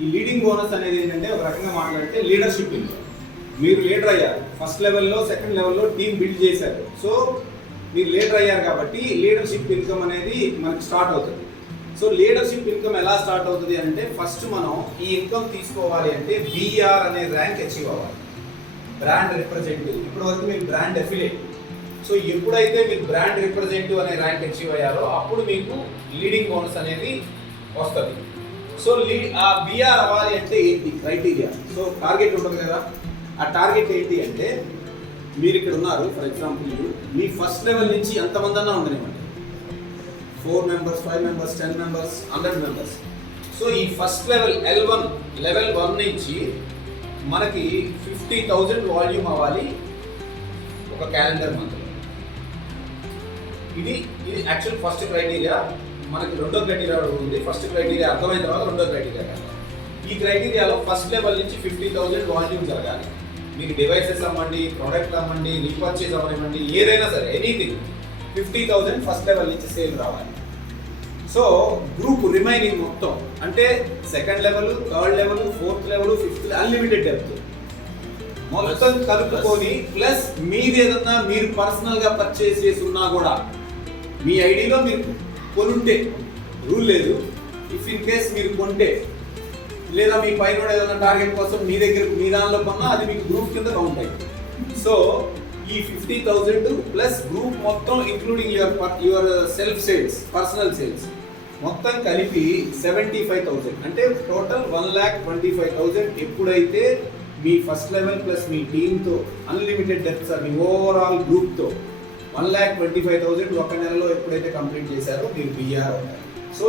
ఈ leading bonus అనేది ఏంటంటే ఒక రకంగా మాట్లాడితే లీడర్షిప్ ఇన్కమ్. మీరు లీడర్ అయ్యారు, ఫస్ట్ లెవెల్లో సెకండ్ లెవెల్లో టీమ్ బిల్డ్ చేశారు. సో మీరు లీడర్ అయ్యారు కాబట్టి లీడర్షిప్ ఇన్కమ్ అనేది మనకి స్టార్ట్ అవుతుంది. సో లీడర్షిప్ ఇన్కమ్ ఎలా స్టార్ట్ అవుతుంది అంటే ఫస్ట్ మనం ఈ ఇన్కమ్ తీసుకోవాలి అంటే బిఆర్ అనే ర్యాంక్ అచీవ్ అవ్వాలి. బ్రాండ్ రిప్రజెంటేటివ్, ఇప్పటి వరకు మీరు బ్రాండ్ అఫిలియేట్. సో ఎప్పుడైతే మీరు బ్రాండ్ రిప్రజెంటేటివ్ అనే ర్యాంక్ అచీవ్ అయ్యారో అప్పుడు మీకు లీడింగ్ బోనస్ అనేది వస్తుంది. సో ఆ బిఆర్ అవ్వాలి అంటే ఏంటి క్రైటీరియా? సో టార్గెట్ ఉంటుంది కదా, ఆ టార్గెట్ ఏంటి అంటే మీరు ఇక్కడ ఉన్నారు, for example me first level నుంచి ఎంతమంది అన్నా ఉండనివ్వండి, 4 members, 5 members, 10 members, 100 members. So ఈ ఫస్ట్ లెవెల్ లెవెల్ 1 నుంచి మనకి 50,000 వాల్యూమ్ అవ్వాలి ఒక క్యాలెండర్ మంత్. ఇది యాక్చువల్ ఫస్ట్ క్రైటీరియా. మనకి రెండో క్రైటీరియా ఉంది. ఫస్ట్ క్రైటీరియా అర్థమైన తర్వాత రెండో క్రైటీరియా కాదు. ఈ క్రైటీరియాలో ఫస్ట్ లెవెల్ నుంచి 50,000 వాల్యూమ్ జరగాలి. మీకు డివైసెస్ అమ్మండి, ప్రోడక్ట్ అమ్మండి, రీపర్చేజ్ అవ్వనివ్వండి, ఏదైనా సరే ఎనీథింగ్ 50,000 ఫస్ట్ లెవెల్ నుంచి సేల్ రావాలి. సో గ్రూప్ రిమైనింగ్ మొత్తం అంటే second level, third level, fourth level, fifth unlimited depth మొత్తం కలుపుకొని ప్లస్ మీది ఏదన్నా మీరు పర్సనల్గా పర్చేస్ చేసి ఉన్నా కూడా మీ ఐడిలో మీరు కొనుంటే రూల్ లేదు. ఇఫ్ ఇన్ కేస్ మీరు కొంటే లేదా మీ పైన ఏదైనా టార్గెట్ కోసం మీ దగ్గర మీ దానిలో కొన్నా అది మీకు గ్రూప్ కింద కౌంట్ అయ్యింది. సో ఈ 50,000 ప్లస్ గ్రూప్ మొత్తం including your self sales, personal sales మొత్తం కలిపి 75,000 అంటే టోటల్ 1,25,000. ఎప్పుడైతే మీ ఫస్ట్ లెవెల్ ప్లస్ మీ టీమ్తో అన్లిమిటెడ్ డెప్త్స్ అని ఓవరాల్ గ్రూప్తో 1,25,000 ఒక నెలలో ఎప్పుడైతే కంప్లీట్ చేశారో మీరు బిఆర్ అవుతారు. సో